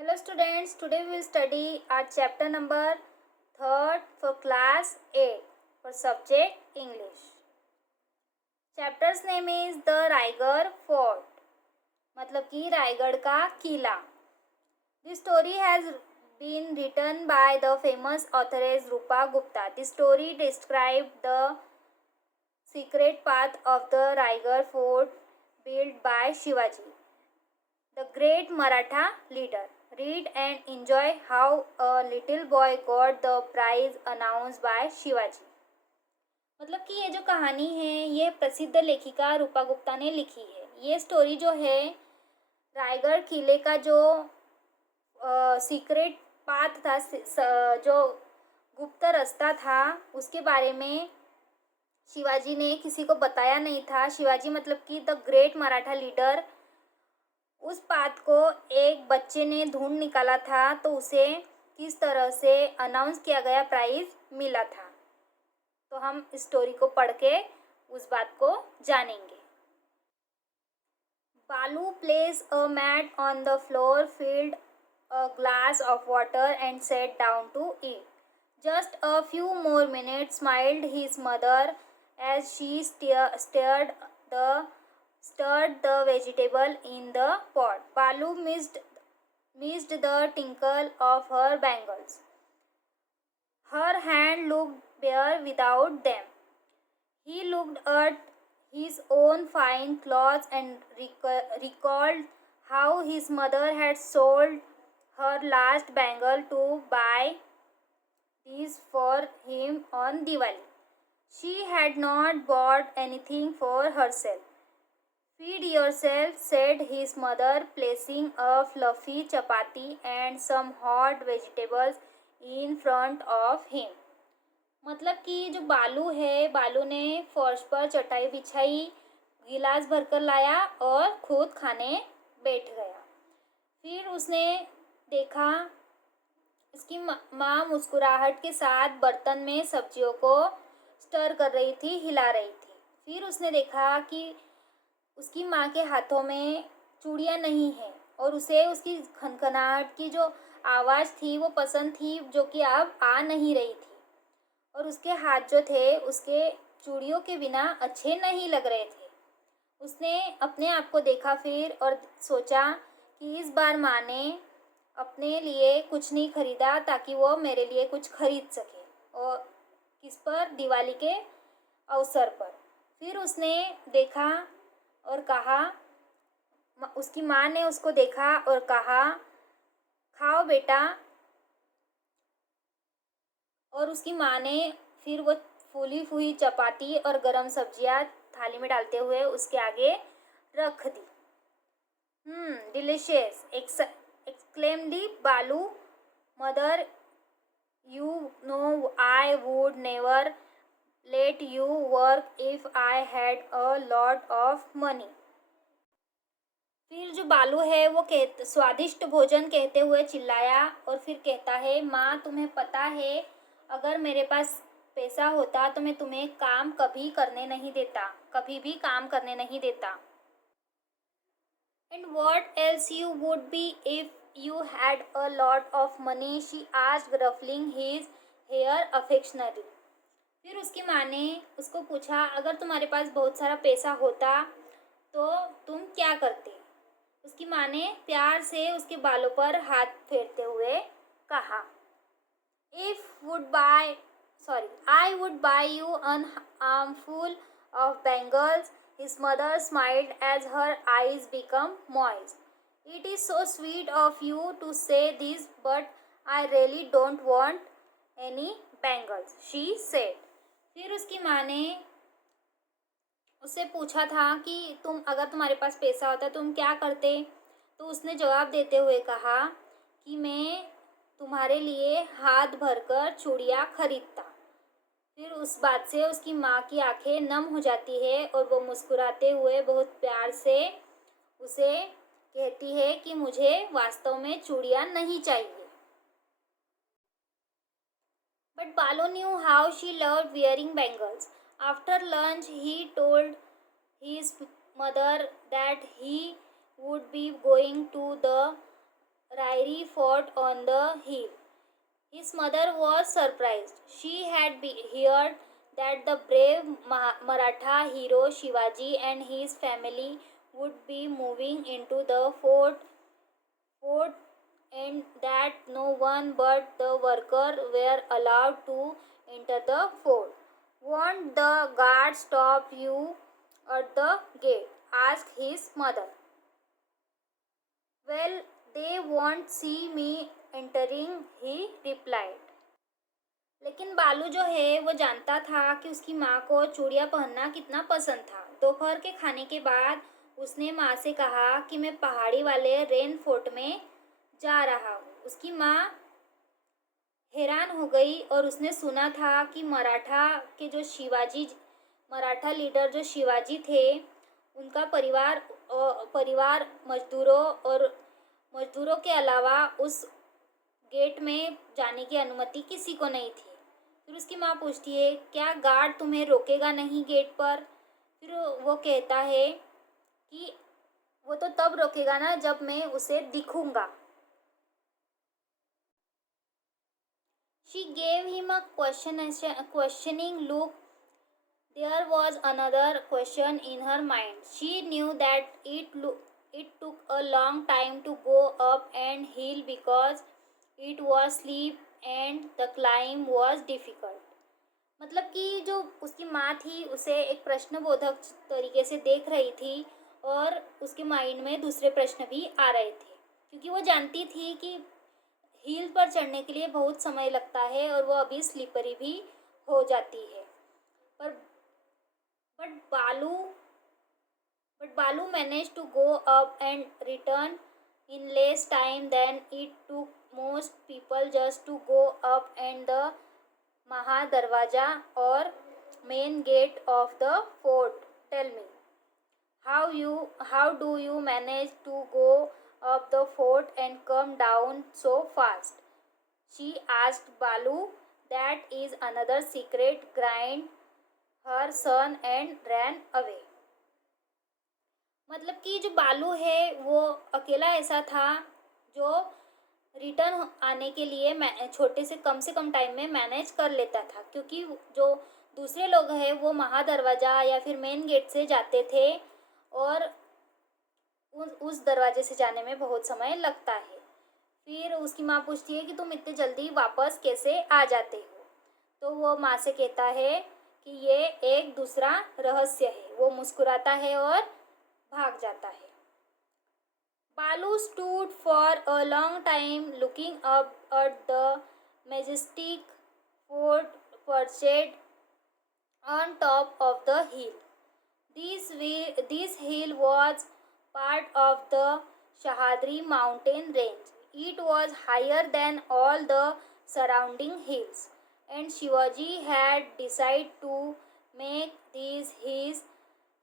Hello students, today we will study our chapter number 3rd for class 8 for subject English. Chapter's name is The Raigarh Fort, मतलब कि रायगढ़ का किला. This story has been written by the famous authoress Rupa Gupta. This story describes the secret path of the Raigarh Fort built by Shivaji, the great Maratha leader. Read and enjoy how a little boy got the prize announced by Shivaji. मतलब कि ये जो कहानी है ये प्रसिद्ध लेखिका रूपा गुप्ता ने लिखी है. ये स्टोरी जो है रायगढ़ किले का जो सीक्रेट पाथ था, जो गुप्त रास्ता था, उसके बारे में शिवाजी ने किसी को बताया नहीं था. शिवाजी मतलब कि द ग्रेट मराठा लीडर, उस पाथ को एक बच्चे ने ढूंढ निकाला था, तो उसे किस तरह से अनाउंस किया गया, प्राइज मिला था. तो हम इस स्टोरी को पढ़ के उस बात को जानेंगे. Balu place a mat on the floor, filled a glass of water and sat down to eat. Just a few more minutes, smiled his mother as she stirred the vegetable in the pot. Balu missed the tinkle of her bangles. Her hand looked bare without them. He looked at his own fine clothes and recalled how his mother had sold her last bangle to buy these for him on Diwali. She had not bought anything for herself. Feed yourself, said his mother, placing a fluffy chapati and some hot vegetables in front of him. मतलब कि जो बालू है, बालू ने फर्श पर चटाई बिछाई, गिलास भरकर लाया और खुद खाने बैठ गया. फिर उसने देखा उसकी माँ मुस्कुराहट के साथ बर्तन में सब्जियों को स्टर कर रही थी, हिला रही थी. फिर उसने देखा कि उसकी माँ के हाथों में चूड़ियाँ नहीं हैं और उसे उसकी खनखनाहट की जो आवाज़ थी वो पसंद थी, जो कि अब आ नहीं रही थी. और उसके हाथ जो थे उसके चूड़ियों के बिना अच्छे नहीं लग रहे थे. उसने अपने आप को देखा फिर और सोचा कि इस बार माँ ने अपने लिए कुछ नहीं खरीदा ताकि वो मेरे लिए कुछ खरीद सके, और किस पर, दिवाली के अवसर पर. फिर उसने देखा और कहा, उसकी माँ ने उसको देखा और कहा, खाओ बेटा. और उसकी माँ ने फिर वो फूली फूली चपाती और गरम सब्जियाँ थाली में डालते हुए उसके आगे रख दी. डिलीशियस, exclaimed बालू. Mother, you know I would never let you work if I had a lot of money. फिर जो बालू है वो स्वादिष्ट भोजन कहते हुए चिल्लाया और फिर कहता है, माँ तुम्हें पता है अगर मेरे पास पैसा होता तो मैं तुम्हें काम कभी करने नहीं देता, कभी भी काम करने नहीं देता. And what else you would be if you had a lot of money, she asked, ruffling his hair affectionately. फिर उसकी माँ ने उसको पूछा, अगर तुम्हारे पास बहुत सारा पैसा होता तो तुम क्या करते. उसकी माँ ने प्यार से उसके बालों पर हाथ फेरते हुए कहा, I would buy you an armful of bangles. His mother smiled as her eyes became moist. It is so sweet of you to say this, but I really don't want any bangles, she said. फिर उसकी माँ ने उससे पूछा था कि अगर तुम्हारे पास पैसा होता तुम क्या करते. तो उसने जवाब देते हुए कहा कि मैं तुम्हारे लिए हाथ भरकर चूड़ियाँ खरीदता. फिर उस बात से उसकी माँ की आंखें नम हो जाती है और वो मुस्कुराते हुए बहुत प्यार से उसे कहती है कि मुझे वास्तव में चूड़ियाँ नहीं चाहिए. But Balu knew how she loved wearing bangles. After lunch, he told his mother that he would be going to the Rairi fought on the hill. His mother was surprised. She had heard that the brave Maratha hero Shivaji and his family would be moving into the fort and that no one but the worker were allowed to enter the fort. Won't the guard stop you at the gate? Asked his mother. Well, they won't see me entering, he replied. लेकिन बालू जो है वो जानता था कि उसकी माँ को चूड़ियाँ पहनना कितना पसंद था। दोपहर के खाने के बाद उसने माँ से कहा कि मैं पहाड़ी वाले रेन फोर्ट में जा रहा हूँ। उसकी माँ हैरान हो गई और उसने सुना था कि मराठा लीडर जो शिवाजी थे उनका परिवार मजदूरों के अलावा उस गेट में जाने की अनुमति किसी को नहीं थी। फिर उसकी माँ पूछती है, क्या गार्ड तुम्हें रोकेगा नहीं गेट पर? फिर वो कहता है कि वो तो तब रोकेगा ना जब मैं उसे दिखूंगा। She gave him a questioning look. There was another question in her mind. She knew that it took a long time to go up and hill because it was steep and the climb was difficult. मतलब कि जो उसकी माँ थी उसे एक प्रश्नबोधक तरीके से देख रही थी और उसके माइंड में दूसरे प्रश्न भी आ रहे थे, क्योंकि वो जानती थी कि हिल पर चढ़ने के लिए बहुत समय लगता है और वो अभी स्लिपरी भी हो जाती है। पर बालू managed to go up and return in less time than it took most people just to go up and the Mahadarwaja or main gate of the fort. Tell me, how do you manage to go up the fort and come down so fast? She asked Balu. That is another secret, grinned her son and ran away. मतलब कि जो बालू है वो अकेला ऐसा था जो रिटर्न आने के लिए से कम टाइम में मैनेज कर लेता था, क्योंकि जो दूसरे लोग हैं वो महादरवाज़ा या फिर मेन गेट से जाते थे और उस दरवाजे से जाने में बहुत समय लगता है। फिर उसकी माँ पूछती है कि तुम इतने जल्दी वापस कैसे आ जाते हो? तो वो माँ से कहता है कि ये एक दूसरा रहस्य है। वो मुस्कुराता है और भाग जाता है। Balu stood for a long time looking up at the majestic fort perched on top of the hill. This hill was part of the Sahyadri mountain range. It was higher than all the surrounding hills, and Shivaji had decided to make this his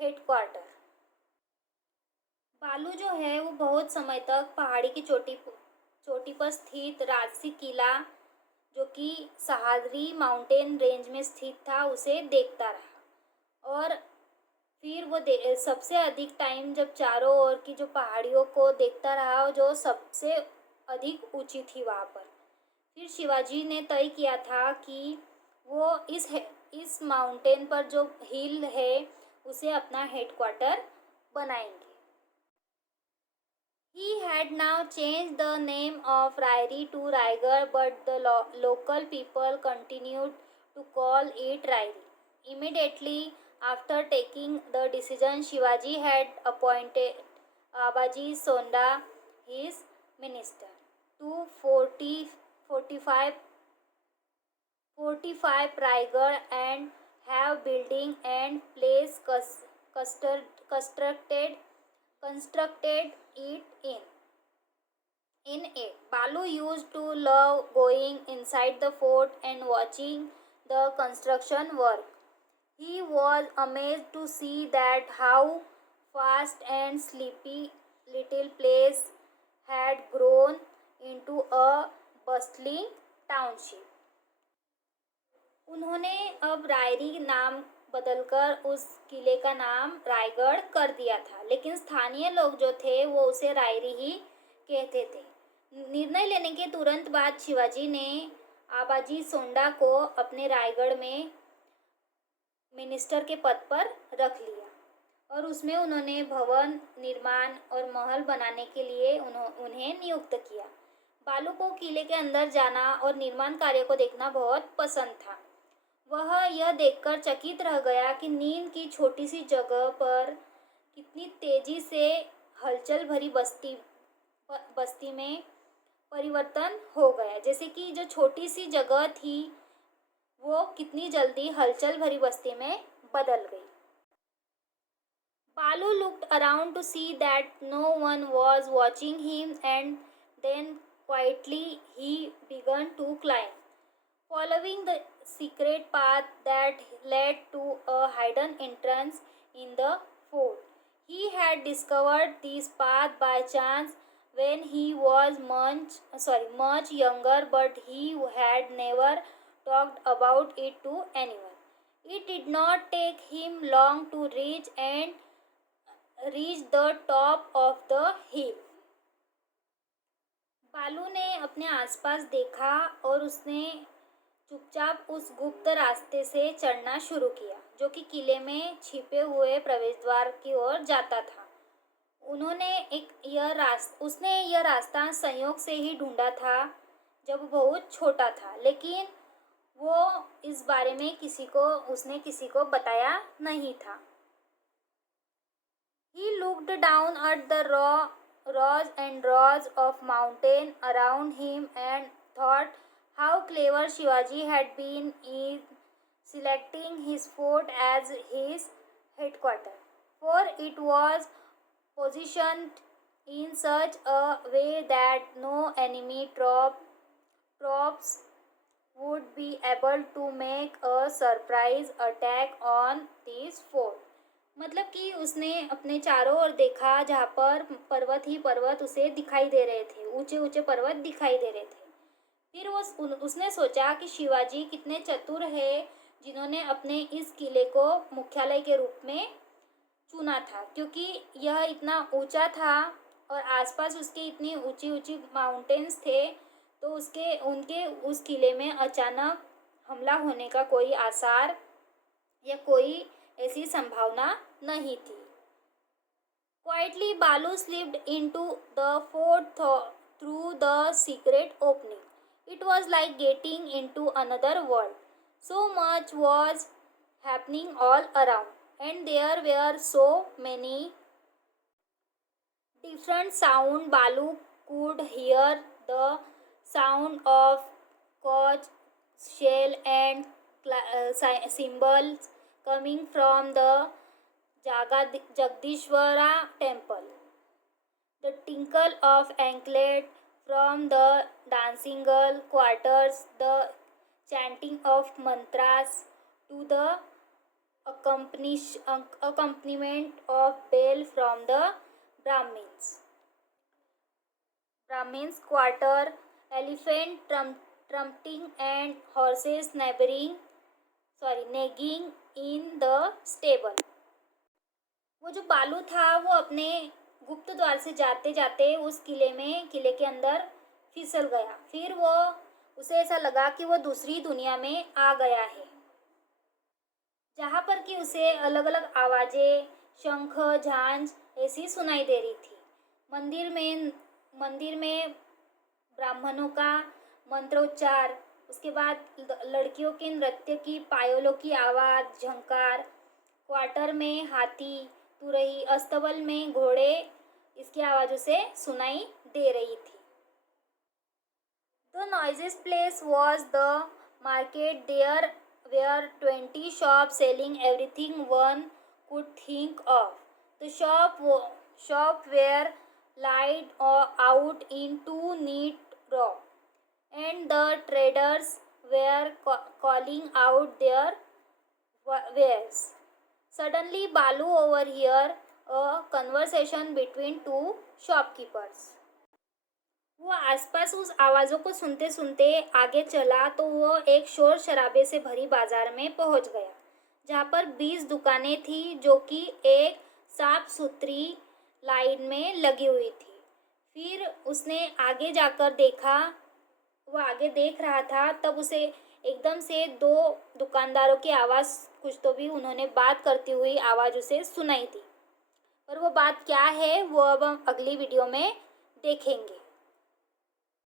headquarters. बालू जो है वो बहुत समय तक पहाड़ी की चोटी पर स्थित राजसी किला जो कि सह्याद्री माउंटेन रेंज में स्थित था उसे देखता रहा। और फिर वो सबसे अधिक टाइम जब चारों ओर की जो पहाड़ियों को देखता रहा जो सबसे अधिक ऊंची थी वहाँ पर। फिर शिवाजी ने तय किया था कि वो इस माउंटेन पर जो हिल है उसे अपना हेडक्वार्टर बनाएंगे। He had now changed the name of Rairi to Raigarh, but the local people continued to call it Rairi. Immediately after taking the decision, Shivaji had appointed Abaji Sonda, his minister, to fortify Raigarh and have building and place constructed it in it. Balu used to love going inside the fort and watching the construction work. He was amazed to see that how fast and sleepy little place had grown into a bustling township. उन्होंने अब रायरी नाम बदलकर उस किले का नाम रायगढ़ कर दिया था, लेकिन स्थानीय लोग जो थे वो उसे रायरी ही कहते थे। निर्णय लेने के तुरंत बाद शिवाजी ने आबाजी सोंडा को अपने रायगढ़ में मिनिस्टर के पद पर रख लिया और उसमें उन्होंने भवन निर्माण और महल बनाने के लिए उन्हें नियुक्त किया। बालू को किले के अंदर जाना और निर्माण कार्य को देखना बहुत पसंद था। वह यह देखकर चकित रह गया कि नींद की छोटी सी जगह पर कितनी तेजी से हलचल भरी बस्ती में परिवर्तन हो गया। जैसे कि जो छोटी सी जगह थी वो कितनी जल्दी हलचल भरी बस्ती में बदल गई। बालू looked around to see that no one was watching him, and then quietly he began to climb, following the secret path that led to a hidden entrance in the fort. He had discovered this path by chance when he was much younger, but he had never talked about it to anyone. It did not take him long to reach the top of the hill. बालू ने अपने आसपास देखा और उसने चुपचाप उस गुप्त रास्ते से चढ़ना शुरू किया जो कि किले में छिपे हुए प्रवेश द्वार की ओर जाता था। उसने यह रास्ता संयोग से ही ढूंढा था जब बहुत छोटा था, लेकिन वो इस बारे में उसने किसी को बताया नहीं था। He looked down at the rows and rows of mountain around him and thought how clever Shivaji had been in selecting his fort as his headquarters, for it was positioned in such a way that no enemy troops would be able to make a surprise attack on this fort. मतलब कि उसने अपने चारों ओर देखा जहाँ पर पर्वत ही पर्वत उसे दिखाई दे रहे थे, ऊंचे ऊंचे पर्वत दिखाई दे रहे थे। फिर उसने सोचा कि शिवाजी कितने चतुर है जिन्होंने अपने इस किले को मुख्यालय के रूप में चुना था, क्योंकि यह इतना ऊंचा था और आसपास उसके इतनी ऊंची ऊंची माउंटेन्स थे, तो उनके उस किले में अचानक हमला होने का कोई आसार या कोई ऐसी संभावना नहीं थी। Quietly, Balu slipped into the fort through the secret opening. It was like getting into another world. So much was happening all around, and there were so many different sounds. Balu could hear the sound of conch shell and cymbals coming from the Jagdishwara temple, the tinkle of anklet from the dancing girl quarters, the chanting of mantras to the accompaniment of bell from the Brahmins quarter, elephant trumpeting and horses neighing in the stable. वो जो बालू था वो अपने गुप्त द्वार से जाते जाते उस किले के अंदर फिसल गया। फिर उसे ऐसा लगा कि वो दूसरी दुनिया में आ गया है, जहाँ पर कि उसे अलग अलग आवाज़ें, शंख झांझ ऐसी सुनाई दे रही थी। मंदिर में ब्राह्मणों का मंत्रोच्चार, उसके बाद लड़कियों के नृत्य की पायलों की आवाज़, झंकार, क्वार्टर में हाथी, तुरही, अस्तबल में घोड़े, इसकी आवाज़ उसे सुनाई दे रही थी। The noisiest place was the market. There were 20 shops selling everything one could think of. The shop were laid out in two neat rows, and the traders were calling out their wares. Suddenly, Balu overheard a conversation between two shopkeepers. वो आसपास उस आवाज़ों को सुनते सुनते आगे चला तो वो एक शोर शराबे से भरी बाजार में पहुंच गया, जहाँ पर 20 दुकानें थी जो कि एक साफ सुथरी लाइन में लगी हुई थी। फिर उसने आगे जाकर देखा, वो आगे देख रहा था, तब उसे एकदम से दो दुकानदारों की आवाज़, कुछ तो भी उन्होंने बात करती हुई आवाज़ उसे सुनाई दी। और वो बात क्या है वो अब हम अगली वीडियो में देखेंगे।